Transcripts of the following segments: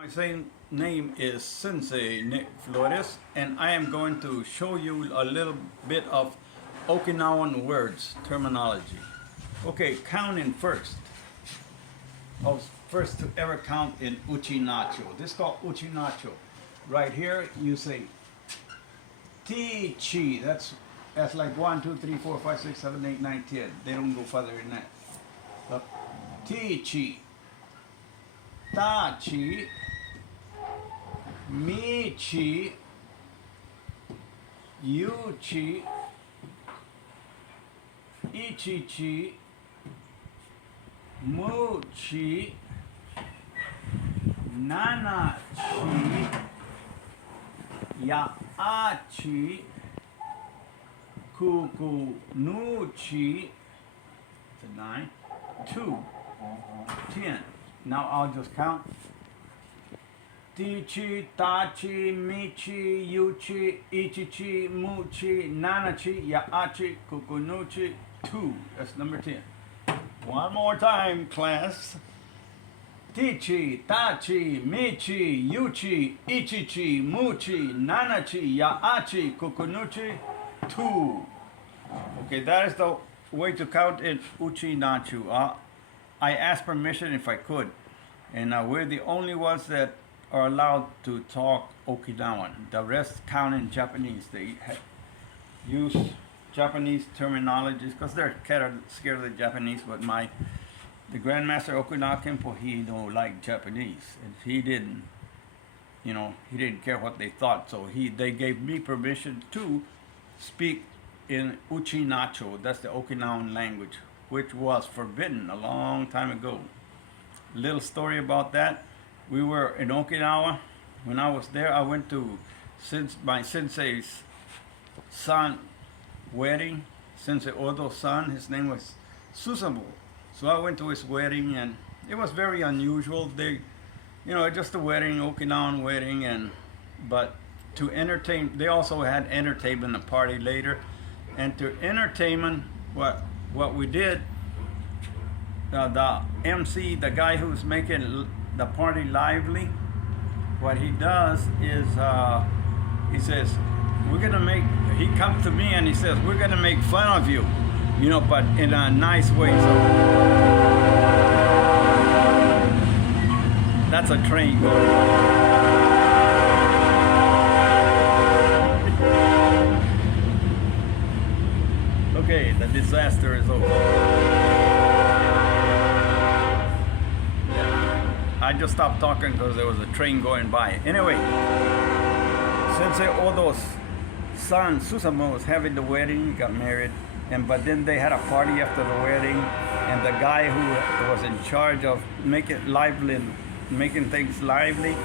My same name is Sensei Nick Flores, and I am going to show you a little bit of Okinawan words, terminology. Okay, counting first. I was first to ever count in Uchi Nacho. This is called Uchi Nacho. Right here, you say Ti-chi. That's like 1, 2, 3, 4, 5, 6, 7, 8, 9, 10. They don't go further than that. So, Ti-chi. Ta-chi. Mi-chi. You-chi. Ichi-chi. Mu-chi. Nana-chi. Ya-a-chi. Kuku-nu-chi. To 9. 2. 10. Now I'll just count. Ti-chi, ta-chi, mi-chi, you-chi, ichi-chi, mu-chi, nana-chi, ya-a-chi, kuku-nu-chi. 2. That's number 10. One more time, class. Ti-chi, ta-chi, mi-chi, you-chi, ichi-chi, mu-chi, nana-chi, ya-a-chi, kuku-nu-chi. 2. Okay, that is the way to count in Uchi Nacho. I asked permission if I could, and we're the only ones that are allowed to talk Okinawan. The rest count in Japanese. They use Japanese terminologies because they're kind of scared of the Japanese. But the Grandmaster Okinawa Kempo, he don't like Japanese, and he didn't care what they thought. So they gave me permission to speak in Uchi Nacho. That's the Okinawan language, which was forbidden a long time ago. Little story about that. We were in Okinawa. When I was there, I went to my sensei's son wedding. Sensei Odo's son, his name was Susamu. So I went to his wedding, and it was very unusual. Just a wedding, Okinawan wedding, but to entertain, they also had entertainment, a party later, and to entertainment, what we did, the MC, the guy who's making the party lively, what he does is he says, he comes to me and he says, we're gonna make fun of you, but in a nice way. So that's a train going by. Okay, the disaster is over. I just stopped talking because there was a train going by. Anyway, Sensei Odo's son, Susamu, was having the wedding, got married, but then they had a party after the wedding, and the guy who was in charge of making things lively,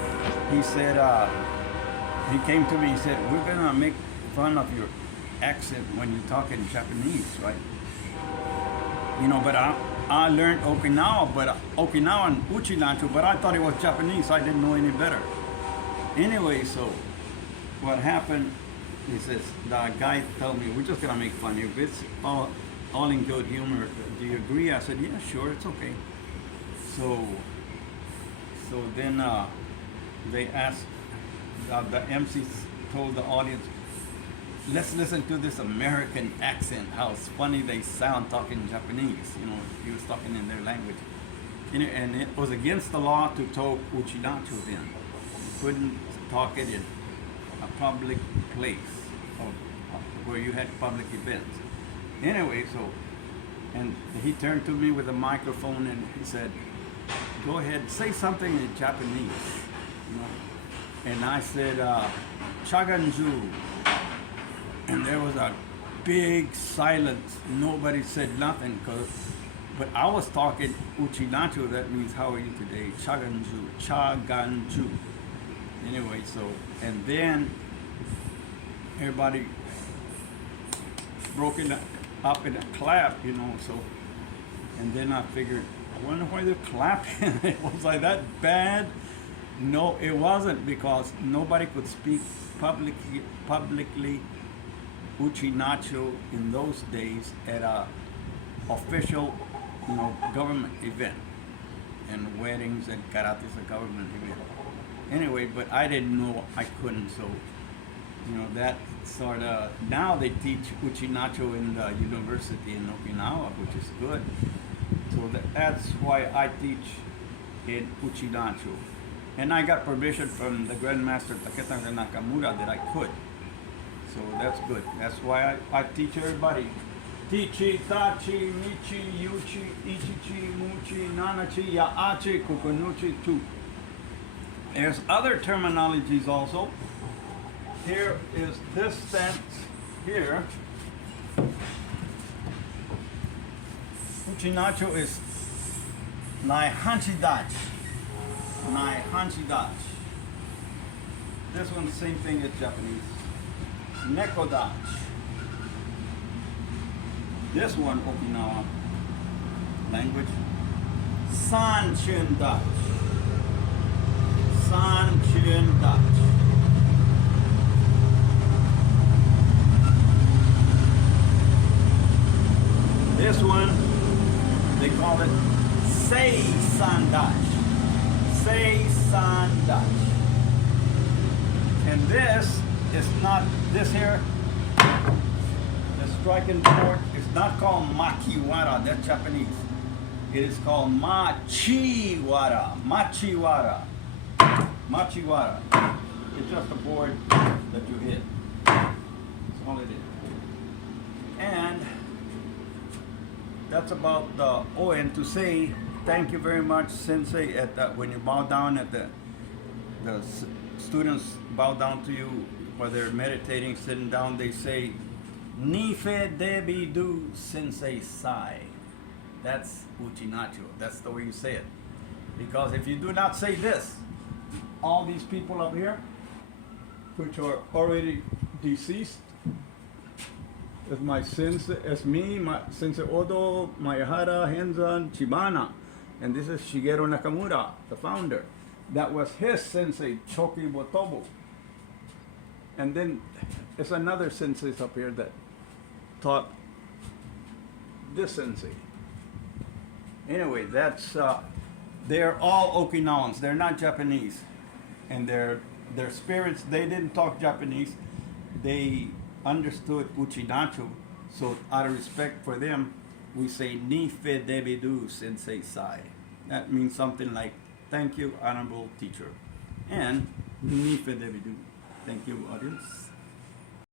he said, he came to me, he said, we're gonna make fun of your accent when you talk in Japanese, right? But I learned Okinawan Uchi Nacho, but I thought it was Japanese, so I didn't know any better. Anyway, so what happened, he says, the guy told me, we're just gonna make fun of you. It's all in good humor. Do you agree? I said, yeah, sure, it's okay. So then they asked, the MC told the audience, let's listen to this American accent, how funny they sound talking Japanese. He was talking in their language. And it was against the law to talk Uchi Nacho then. You couldn't talk it in a public place where you had public events. Anyway, and he turned to me with a microphone and he said, go ahead, say something in Japanese. And I said, Chaganju. And there was a big silence. Nobody said nothing, but I was talking Uchi Nacho. That means how are you today? Chaganju. Anyway, and then everybody broke it up in a clap, and then I figured, I wonder why they're clapping. It was like that bad. No, it wasn't, because nobody could speak publicly Uchi Nacho in those days at a official, government event. And weddings and karate is a government event. Anyway, but I didn't know I couldn't, so that sort of, now they teach Uchi Nacho in the university in Okinawa, which is good. So that's why I teach in Uchi Nacho. And I got permission from the Grandmaster Taketa Nakamura that I could. So that's good. That's why I teach everybody. Tichi, Tachi, Michi, Yuchi, Ichichi, Muchi, Nanachi, Yaachi, Kukunuchi, Tu. There's other terminologies also. Here is this stance here. Uchi Nacho is Nai Hanchi Dachi. Nai Hanchi Dachi. This one's the same thing as Japanese. Neko Dachi. This one, Okinawa language. Sanchun Dachi. Sanchun Dachi. This one, they call it Sei Sandachi. Sei Sandachi. And this is not, this here, the striking chord is not called Makiwara, that's Japanese. It is called Machiwara. Machiwara. Machiwara. It's just a board that you hit. That's all it is. And that's about the, oh, and to say thank you very much, Sensei, at the, when you bow down at the students bow down to you while they're meditating, sitting down, they say, Nife debi du Sensei sai. That's Uchi Nacho. That's the way you say it. Because if you do not say this, all these people up here, which are already deceased, as my sensei, as me, my Sensei Odo, Mayahara, Henzan, Chibana, and this is Shigeru Nakamura, the founder. That was his sensei, Choki Botobo. And then there's another sensei up here that taught this sensei. Anyway, that's they're all Okinawans. They're not Japanese, and their spirits. They didn't talk Japanese. They understood Uchi Nacho, so out of respect for them, we say Ni Fe Debidu Sensei Sai. That means something like thank you, honorable teacher, and Ni Fe Debidu. Thank you, audience.